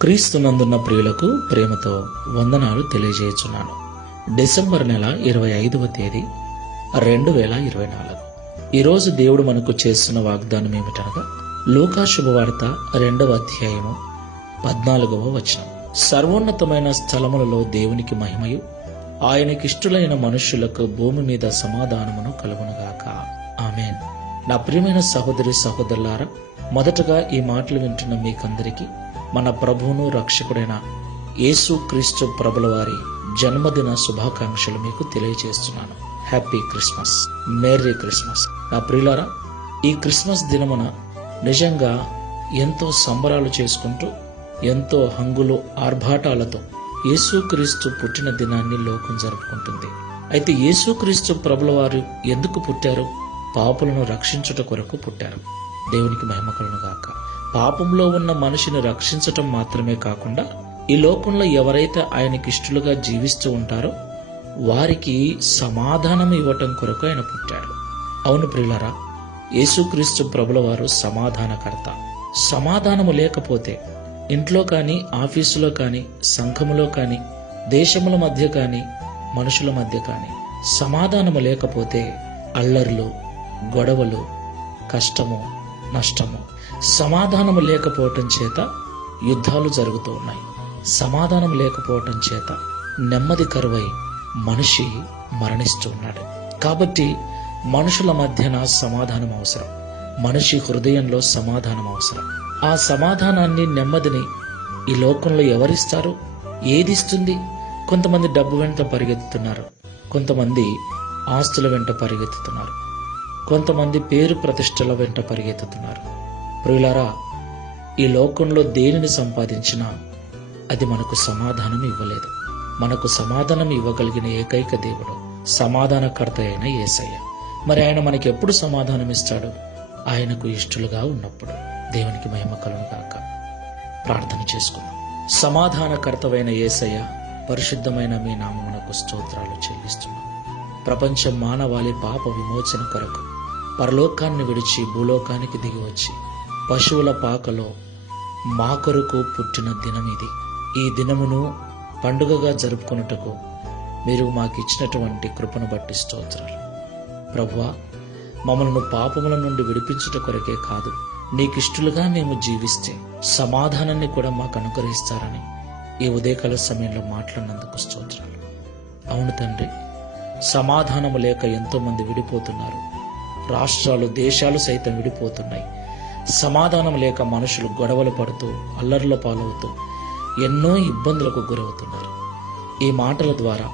క్రీస్తునందున్న ప్రియులకు ప్రేమతో వందనాలు తెలియజేయుచున్నాను. డిసెంబర్ నెల 25వ తేదీ 2024. ఈరోజు దేవుడు మనకు చేస్తున్న వాగ్దానం ఏమిటనగా లూకా శుభవార్త 2వ అధ్యాయము 14వ వచనం. సర్వోన్నతమైన స్థలములలో దేవునికి మహిమయు, ఆయనకిష్టులైన మనుష్యులకు భూమి మీద సమాధానమును కలుగునుగాక. ఆమేన్. నా ప్రియమైన సహోదరి సహోదరులారా, మొదటగా ఈ మాటలు వింటున్న మీకందరికీ మన ప్రభువును రక్షకుడైన యేసు క్రీస్తు ప్రభుల వారి జన్మదిన శుభాకాంక్షలు మీకు తెలియజేస్తున్నాను. Happy Christmas, merry Christmas. నా ప్రియులారా, ఈ క్రిస్మస్ దినమున నిజంగా ఎంతో సంబరాలు చేసుకుంటూ ఎంతో హంగులు ఆర్భాటాలతో యేసుక్రీస్తు పుట్టిన దినాన్ని లోకం జరుపుకుంటుంది. అయితే యేసుక్రీస్తు ప్రభుల వారు ఎందుకు పుట్టారు? పాపులను రక్షించుట కొరకు పుట్టారు. దేవునికి మహిమ కలుగును గాక. పాపంలో ఉన్న మనిషిని రక్షించటం మాత్రమే కాకుండా ఈ లోకంలో ఎవరైతే ఆయనకి ఇష్టలుగా జీవిస్తూ ఉంటారో వారికి సమాధానం ఇవ్వటం కొరకు ఆయన పుట్టాడు. అవును ప్రియులారా, యేసుక్రీస్తు ప్రభుల వారు సమాధానకర్త. సమాధానము లేకపోతే ఇంట్లో కానీ, ఆఫీసులో కానీ, సంఘములో కానీ, దేశముల మధ్య కానీ, మనుషుల మధ్య కానీ సమాధానము లేకపోతే అల్లర్లు, గొడవలు, కష్టము, నష్టము. సమాధానము లేకపోవటం చేత యుద్ధాలు జరుగుతూ ఉన్నాయి. సమాధానం లేకపోవటం చేత నెమ్మది కరువై మనిషి మరణిస్తూ ఉన్నాడు. కాబట్టి మనుషుల మధ్యన సమాధానం అవసరం. మనిషి హృదయంలో సమాధానం అవసరం. ఆ సమాధానాన్ని, నెమ్మదిని ఈ లోకంలో ఎవరిస్తారు? ఏదిస్తుంది? కొంతమంది డబ్బు వెంట పరిగెత్తుతున్నారు, కొంతమంది ఆస్తుల వెంట పరిగెత్తుతున్నారు, కొంతమంది పేరు ప్రతిష్టల వెంట పరిగెత్తుతున్నారు. ప్రియులారా, ఈ లోకంలో దేనిని సంపాదించినా అది మనకు సమాధానం ఇవ్వలేదు. మనకు సమాధానం ఇవ్వగలిగిన ఏకైక దేవుడు సమాధానకర్త అయిన యేసయ్య. మరి ఆయన మనకి ఎప్పుడు సమాధానం ఇస్తాడు? ఆయనకు ఇష్టలుగా ఉన్నప్పుడు. దేవునికి మహిమ కలుగును గాక. ప్రార్థన చేసుకుందాం. సమాధానకర్తవైన యేసయ్య, పరిశుద్ధమైన మీ నామమునకు స్తోత్రాలు చెల్లిస్తున్నాం. ప్రపంచ మానవాళి పాప విమోచన కొరకు పరలోకాన్ని విడిచి భూలోకానికి దిగి వచ్చి పశువుల పాకలో మా కొరకు పుట్టిన దినం ఇది. ఈ దినమును పండుగగా జరుపుకొనుటకు మీరు మాకిచ్చినటువంటి కృపను బట్టి స్తోత్రాలు. ప్రభువా, మమ్మల్ని పాపముల నుండి విడిపించుట కొరకే కాదు, నీకిష్టులుగా మేము జీవిస్తే సమాధానాన్ని కూడా మాకు అనుగ్రహిస్తారని ఈ ఉదయకాల సమయంలో మాట్లాడినందుకు స్తోత్రాలు. అవును తండ్రి, సమాధానము లేక ఎంతో మంది విడిపోతున్నారు. రాష్ట్రాలు, దేశాలు సైతం విడిపోతున్నాయి. సమాధానం లేక మనుషులు గొడవలు పడుతూ, అల్లర్ల పాలవుతూ ఎన్నో ఇబ్బందులకు గురవుతున్నారు. ఈ మాటల ద్వారా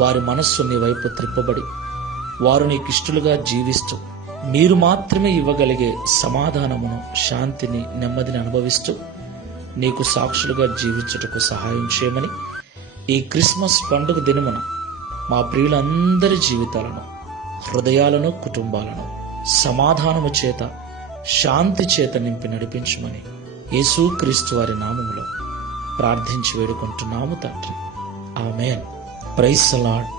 వారి మనస్సు నీ వైపు త్రిప్పబడి వారు నీకిష్టులుగా జీవిస్తూ మీరు మాత్రమే ఇవ్వగలిగే సమాధానమును, శాంతిని, నెమ్మదిని అనుభవిస్తూ నీకు సాక్షులుగా జీవించుటకు సహాయం చేయమని ఈ క్రిస్మస్ పండుగ దినమున మా ప్రియులందరి జీవితాలను, హృదయాలను, కుటుంబాలను సమాధానము చేత, శాంతి చేత నింపి నడిపించమని యేసుక్రీస్తు వారి నామములో ప్రార్థించి వేడుకుంటున్నాము తండ్రి. ఆమేన్. Praise the lord.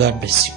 God bless you.